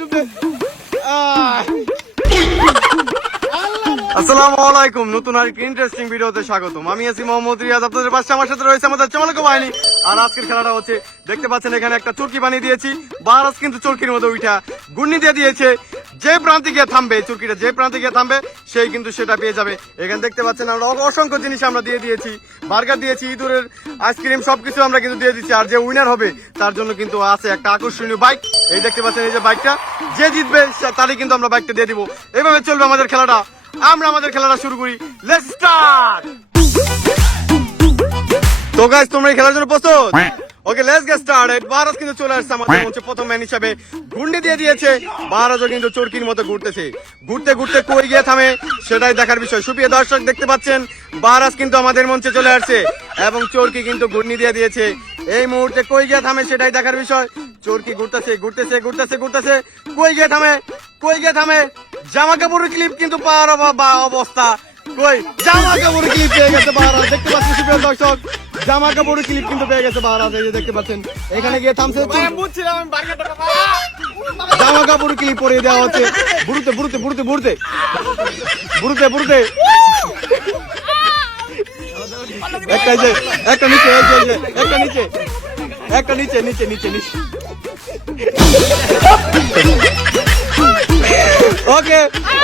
ডুবতে। আসসালামু আলাইকুম, নতুন আর কি ইন্টারেস্টিং ভিডিওতে স্বাগতম। আমি আছি মোহাম্মদ রিয়াজ, আপনাদের পাশে আমার সাথে রয়েছে আমাদের চমলক বাহিনী। আর আজকের খেলাটা হচ্ছে, দেখতে পাচ্ছেন এখানে একটা চরকি বানিয়ে দিয়েছি। বারাজ কিন্তু চরকির মধ্যে উঠা গুন্নি দিয়ে দিয়েছে। যে প্রান্তে গিয়ে থামবে, চরকিটা যে প্রান্তে গিয়ে থামবে সেই কিন্তু সেটা পেয়ে যাবে। এখানে দেখতে পাচ্ছেন আমরা অসংখ্য জিনিস আমরা দিয়ে দিয়েছি, বার্গার দিয়েছি, ইঁদুরের আইসক্রিম, সবকিছু আমরা কিন্তু দিয়ে দিচ্ছি। আর যে উইনার হবে তার জন্য কিন্তু আছে একটা আকর্ষণীয় বাইক। এই দেখতে পাচ্ছেন এই যে বাইকটা, যে জিতবে তারই কিন্তু আমরা বাইকটা দিয়ে দিব। এভাবে চলবে আমাদের খেলাটা। আমরা আমাদের খেলাটা শুরু করি, লেটস স্টার্ট। তো গাইস, তোমরা এই খেলার জন্য প্রস্তুত? ওকে, লেটস গেট স্টার্টেড। বারাজ কিন্তু চলে আসছে আমাদের মঞ্চে প্রথম ম্যান হিসাবে, গুন্ডি দিয়ে দিয়েছে। বারাজও কিন্তু চরকির মতো ঘুরতেছে, ঘুরতে ঘুরতে কই গিয়ে থামে সেটাই দেখার বিষয়। সুপ্রিয় দর্শক, দেখতে পাচ্ছেন বারাজ কিন্তু আমাদের মঞ্চে চলে আসছে এবং চরকি কিন্তু গুন্ডি দিয়ে দিয়েছে। এই মুহূর্তে কই গিয়ে থামে সেটাই দেখার বিষয়। চরকি ঘুরতেছে ঘুরতেছে ঘুরতেছে ঘুরতেছে, কই গিয়ে থামে, কই গিয়ে থামে। জামা কাপড়ের ক্লিপ কিন্তু পাওয়ার অবস্থা। কই জামা কাপড়ের ক্লিপ পেয়ে গেছে বারাজ, দেখতে পাচ্ছেন সুপ্রিয় দর্শক, জামা কাপড়ের ক্লিপ কিন্তু পেয়ে গেছে বারাজ। এই যে দেখতে পাচ্ছেন এখানে গিয়ে থামছে, জামা কাপড়ের ক্লিপ পরিয়ে দেওয়া হচ্ছে। বুড়ুতে বুড়ুতে বুড়ুতে বুড়ুতে বুড়ুতে বুড়ুতে একটা যে একটা নিচে, একটা নিচে, একটা নিচে নিচে নিচে নিচে। ওকে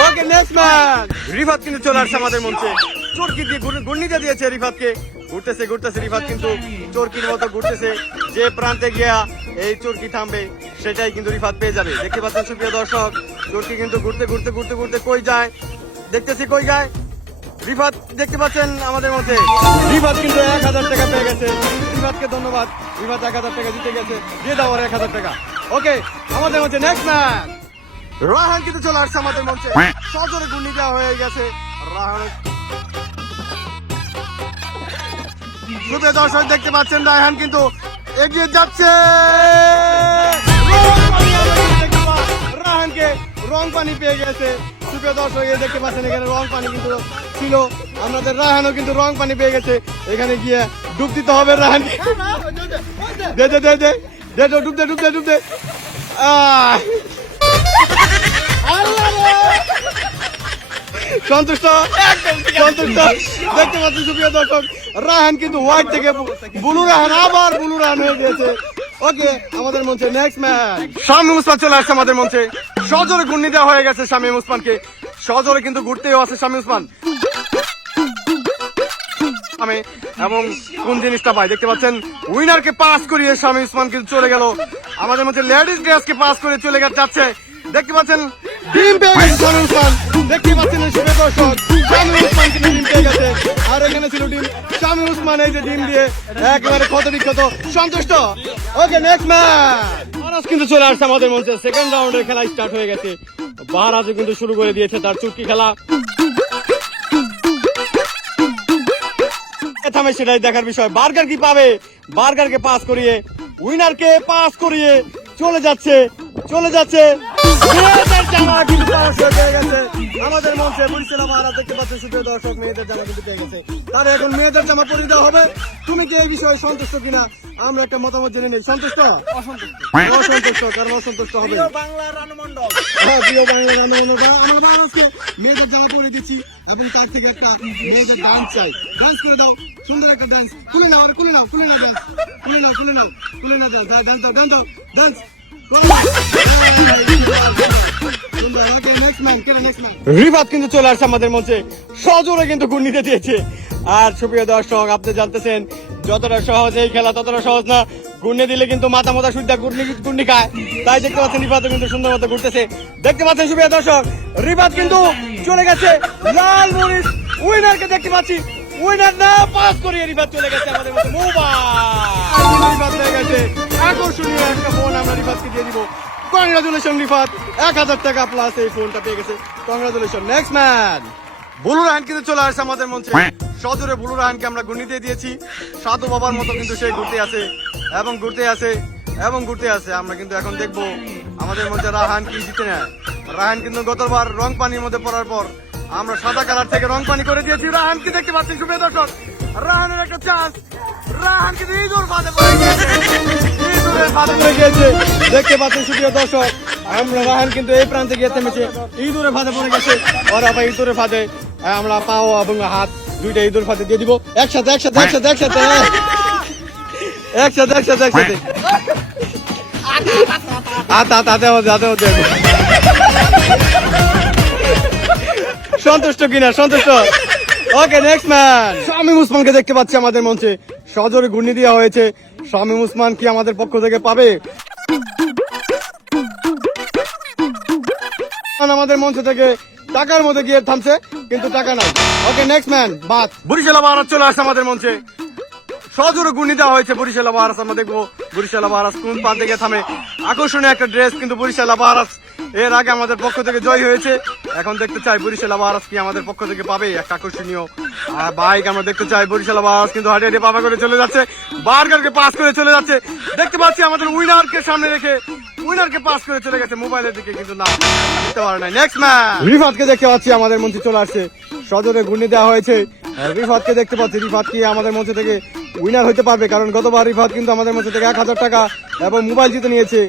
ওকে, নেক্সট ম্যাচ। রিফাত কিন্তু চলে আসছে আমাদের মঞ্চে, চরকি দিয়ে গুন্নিতে দিয়েছে রিফাতকে। ঘুরতেছে ঘুরতেছে রিফাত কিন্তু চরকির মতো ঘুরতেছে। যে প্রান্তে গিয়া এই চরকি থামবে সেটাই কিন্তু রিফাত পেয়ে যাবে। দেখতে পাচ্ছেন সুপ্রিয় দর্শক, চরকি কিন্তু ঘুরতে ঘুরতে ঘুরতে ঘুরতে কই যায়, দেখতেছি কই যায় রিফাত। দেখতে পাচ্ছেন আমাদের মধ্যে রিফাত কিন্তু 1000 টাকা পেয়ে গেছে। রিফাতকে ধন্যবাদ, রিফাত 1000 টাকা জিতে গেছে, দিয়ে দাও 1000 টাকা। ওকে, আমাদের মধ্যে নেক্সট ম্যাচ। রাহান কিন্তু চলে আসছে আমাদের মঞ্চে, সজোরে গুন্নি দেওয়া হয়ে গেছে। রাহান, সুপ্রিয় দর্শক দেখতে পাচ্ছেন রায়হান কিন্তু এগিয়ে যাচ্ছে। রায়হানকে রং পানি পেয়ে গেছে। সুপ্রিয় দর্শক এই দেখতে পাচ্ছেন এখানে রং পানি কিন্তু ছিল, আমাদের রায়হানও কিন্তু রং পানি পেয়ে গেছে। এখানে গিয়ে ডুব দিতে হবে রায়হানকে। দে দে দে দে দে, ডুবতে ডুবতে ডুবতে। সন্তুষ্ট সন্তুষ্ট, দেখতে পাচ্ছেন সুপ্রিয় দর্শক, রাহান কিন্তু হোয়াইট থেকে ব্লু রাহান, আবার ব্লু রাহান হয়ে গেছে। ওকে, আমাদের মঞ্চে নেক্সট ম্যাচ। শামীম ওসমান চলে আসছে আমাদের মঞ্চে, সজোরে গুন্নি দেওয়া হয়ে গেছে শামীম ওসমানকে। সজোরে কিন্তু ঘুরতেও আছে শামীম ওসমান এবং কোন জিনিসটা পাই দেখতে পাচ্ছেন, উইনারকে পাস করিয়ে শামীম ওসমান কিন্তু চলে গেল। আমাদের মধ্যে লেডিস গ্যাসকে পাস করে চলে যাচ্ছে। দেখতে পাচ্ছেন ডিম পেয়ে গেছে শামীম ওসমান, দেখতে পাচ্ছেন সুপ্রিয় দর্শক, শামীম ওসমান কিন্তু ডিম পেয়ে গেছে। আর এখানে ছিল ডিম, শামীম ওসমান এই যে ডিম দিয়ে একেবারে ক্ষত বিক্ষত, সন্তুষ্ট। ওকে, নেক্সট ম্যাচ। বারাজ কিন্তু চলে আসছে আমাদের মঞ্চে, সেকেন্ড রাউন্ডের খেলা স্টার্ট হয়ে গেছে। বারাজও কিন্তু শুরু করে দিয়েছে তার চুটকি খেলা। থামে সেটাই দেখার বিষয়। বার্গার কি পাবে, বার্গারকে পাস করিয়ে, উইনারকে পাস করিয়ে চলে যাচ্ছে চলে যাচ্ছে। মেয়েদের জামা কিন্তু পাস হয়ে গেছে আমাদের মঞ্চে। বুঝছিলাম আর দেখতে পাচ্ছেন সুপ্রিয় দর্শক, মেয়েদের জামা কিন্তু পেয়ে গেছে। তাহলে এখন মেয়েদের জামা পরিয়ে দেওয়া হবে। তুমি কি এই বিষয়ে সন্তুষ্ট কিনা আমরা একটা মতামত জেনে নেই। সন্তুষ্ট? অসন্তুষ্ট, কারণ অসন্তুষ্ট হবে। হ্যাঁ, প্রিয় বাংলা রানুমন্ডল, আমরা বাংলাদেশকে মেয়েদের জামা পরিয়ে দিচ্ছি এবং তার থেকে একটা মেয়েদের ডান্স চাই। ডান্স করে দাও, সুন্দর একটা ডান্স। খুলে নাও, খুলে নাও, খুলে নাও ডান্স, খুলে নাও, খুলে নাও, খুলে নাও ডান্স, ডান্স দাও, ডান্স দাও, ডান্স। রিফাত কিন্তু চলে আসছে আমাদের মঞ্চে, সজোরে কিন্তু গুন্নিতে দিয়েছে। আর সুপ্রিয় দর্শক, আপনি জানতেছেন যতটা সহজ এই খেলা ততটা সহজ না। গুন্নি দিলে কিন্তু মাথা মাথা সুদ্ধা গুন্নি খায়। তাই দেখতে পাচ্ছেন রিফাতও কিন্তু সুন্দর মতো ঘুরতেছে। দেখতে পাচ্ছেন সুপ্রিয় দর্শক, রিফাত কিন্তু চলে গেছে লাল মরিচ। উইনারকে দেখতে পাচ্ছি, উইনার না পাস করিয়ে রিফাত চলে গেছে আমাদের মধ্যে। মোবাইল রিফাত হয়ে গেছে, আকর্ষণীয় একটা ফোন আমরা রিফাতকে দিয়ে দিব। কংগ্রাচুলেশন রিফাত, 1000 টাকা প্লাস এই ফোনটা পেয়ে গেছে। কংগ্রাচুলেশন। Next man. বুলু রাহান কিন্তু চলে আসছে আমাদের মঞ্চে, সজোরে বুলু রাহানকে আমরা গুন্নি দিয়ে দিয়েছি। সাধু বাবার মতো কিন্তু সে ঘুরতে আছে এবং ঘুরতে আছে এবং ঘুরতে আছে। আমরা কিন্তু এখন দেখবো আমাদের মধ্যে রাহান কি জিতে নেয়। রাহান কিন্তু গতবার রং পানির মধ্যে পড়ার পর আমরা সাদা কালার থেকে রং পানি করে দিয়েছি। রাহানকে দেখতে পাচ্ছেন সুপ্রিয় দর্শক, রাহানের একটা চান্স। রাহান কিন্তু ইঁদুর ফাঁদে পড়ে গিয়েছে। ইঁদুরের ফাঁদে পড়ে গিয়েছে। দেখতে পাচ্ছেন সুপ্রিয় দর্শক, আমরা রাহান কিন্তু এই প্রান্তে গিয়ে থেমেছে, ইঁদুরের ফাঁদে পড়ে গেছে। ওরা ভাই ইঁদুরের ফাঁদে আমরা পাও এবং হাত দুইটা ইঁদুর ফাঁদে দিয়ে দিব একসাথে একসাথে একসাথে একসাথে একসাথে একসাথে একসাথে সন্তুষ্ট কিনা? সন্তুষ্ট। ওকে, নেক্সট ম্যান। শামীম ওসমানকে দেখতে পাচ্ছি আমাদের মঞ্চে, সজোরে ঘূর্ণি দেওয়া হয়েছে। শামীম ওসমান কি আমাদের পক্ষ থেকে পাবে? আমাদের মঞ্চ থেকে টাকার মধ্যে গিয়ে থামছে, কিন্তু টাকা নাই। ওকে, নেক্সট ম্যান। বাদ। বরিশাল মহারাজ চলে আসছে আমাদের মঞ্চে, সজোরে ঘূর্ণি দেওয়া হয়েছে। বরিশাল মহারাজ আমরা দেখবো বরিশাল মহারাজ কোন প্রান্তে গিয়ে থামে। আকর্ষণীয় একটা ড্রেস কিন্তু বরিশাল মহারাজ এর আগে আমাদের পক্ষ থেকে জয় হয়েছে। এখন দেখতে চাই বরিশাল মহারাজ কি আমাদের পক্ষ থেকে পাবে একটা আকর্ষণীয় বাইক। আমরা দেখতে চাই বরিশাল মহারাজ কিন্তু হাঁটে হাঁটে পাপা করে চলে যাচ্ছে, বার্গারকে পাস করে চলে যাচ্ছে। দেখতে পাচ্ছি আমাদের উইনারকে সামনে রেখে উইনারকে পাস করে চলে গেছে মোবাইলের দিকে, কিন্তু না দিতে পারে না। Next man. রিফাতকে দেখতে পাচ্ছি আমাদের মঞ্চে চলে আসছে, সজোরে ঘূর্ণি দেওয়া হয়েছে। রিফাতকে দেখতে পাচ্ছি, রিফাত কি আমাদের মঞ্চ থেকে উইনার হতে পারবে? কারণ গতবার রিফাত কিন্তু আমাদের মঞ্চ থেকে 1000 টাকা এবং মোবাইল জিতে নিয়েছে।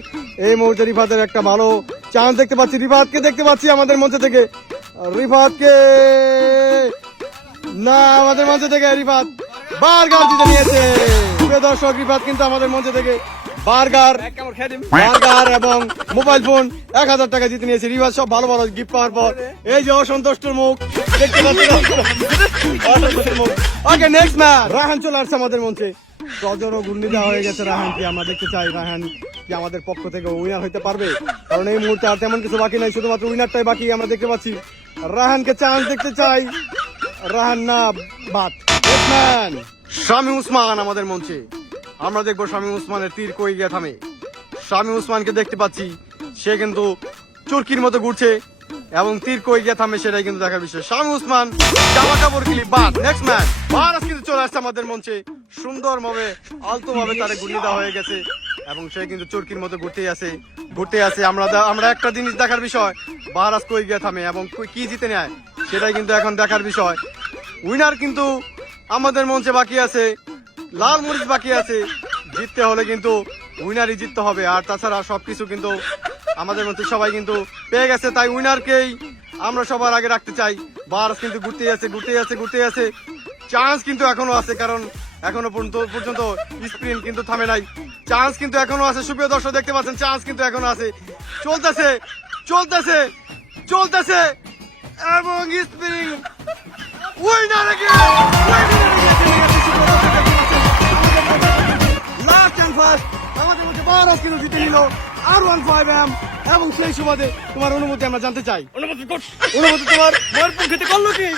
এই মুহূর্তে রিফাতের একটা ভালো চান্স দেখতে পাচ্ছি। রিফাতকে দেখতে পাচ্ছি আমাদের মঞ্চ থেকে, রিফাতকে না, আমাদের মঞ্চ থেকে রিফাত বার্গার জিতে নিয়েছে। প্রিয় দর্শক, রিফাত কিন্তু আমাদের মঞ্চ থেকে বার্গার এবং মোবাইল ফোন 1000 টাকা জিতে নিয়েছে। রিফাত সব ভালো ভালো গিফট পাওয়ার পর এই যে অসন্তুষ্টর মুখ দেখতে পাচ্ছি, অসন্তুষ্টের মুখ। ওকে, নেক্সট ম্যাচ। রাহান চলে আসছে আমাদের মঞ্চে, সজোরে ঘূর্ণি দেওয়া হয়ে গেছে। রাহান কি আমরা দেখতে চাই, রাহান কি আমাদের পক্ষ থেকে উইনার হতে পারবে? কারণ এই মুহূর্তে আর তেমন কিছু বাকি নাই, শুধুমাত্র উইনারটাই বাকি। আমরা দেখতে পাচ্ছি রাহানকে চান্স দেখতে চাই। রাহান না, বাদ। শামীম ওসমান আমাদের মঞ্চে, আমরা দেখবো শামীম ওসমানের তীর কই গিয়ে থামে। শামীম ওসমানকে দেখতে পাচ্ছি, সে কিন্তু চরকির মতো ঘুরছে এবং তীর কই গিয়ে থামে সেটাই কিন্তু দেখার বিষয়। শামীম ওসমান জামা কাপড় কিলি বাদ। Next man. মহারাজ কিন্তু চলে আসছে আমাদের মঞ্চে, সুন্দর ভাবে আলতো ভাবে তারে ঘূর্ণি দেওয়া হয়ে গেছে এবং সে কিন্তু চরকির মতো ঘুরতেই আছে। আমরা একটা জিনিস দেখার বিষয়, মহারাজ কই গিয়ে থামে এবং কি জিতে নেয় সেটাই কিন্তু এখন দেখার বিষয়। উইনার কিন্তু আমাদের মঞ্চে বাকি আছে, লাল মরিচ বাকি আছে। জিততে হলে কিন্তু উইনারই জিততে হবে, আর তাছাড়া সবকিছু কিন্তু আমাদের মধ্যে সবাই কিন্তু পেয়ে গেছে। তাই উইনারকেই আমরা সবার আগে রাখতে চাই। মহারাজ কিন্তু ঘুরতে আছে। চান্স কিন্তু এখনো আছে, কারণ এখনো পর্যন্ত স্প্রিন্ট কিন্তু থামে নাই। চান্স কিন্তু এখনো আছে। সুপ্রিয় দর্শক দেখতে পাচ্ছেন, চান্স কিন্তু এখনো আছে। চলতেছে এবং spring winner last and first আমাদের মধ্যে মহারাজ কিন্তু জিতে নিল R15M। এবং সেই সুবাদে তোমার অনুমতি আমরা জানতে চাই। অনুমতি তোমার করলো কি?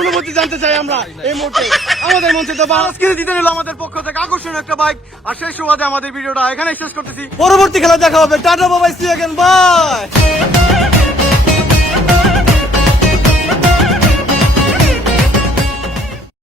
অনুমতি জানতে চাই আমরা এই মুহূর্তে। আমাদের মঞ্চে তো মহারাজ কিন্তু জিতে নিল আমাদের পক্ষ থেকে আকর্ষণীয় একটা বাইক। আর সেই সুবাদে আমাদের ভিডিওটা এখানে শেষ করতেছি। পরবর্তী খেলা দেখা হবে। Tata, bye, see you again, by.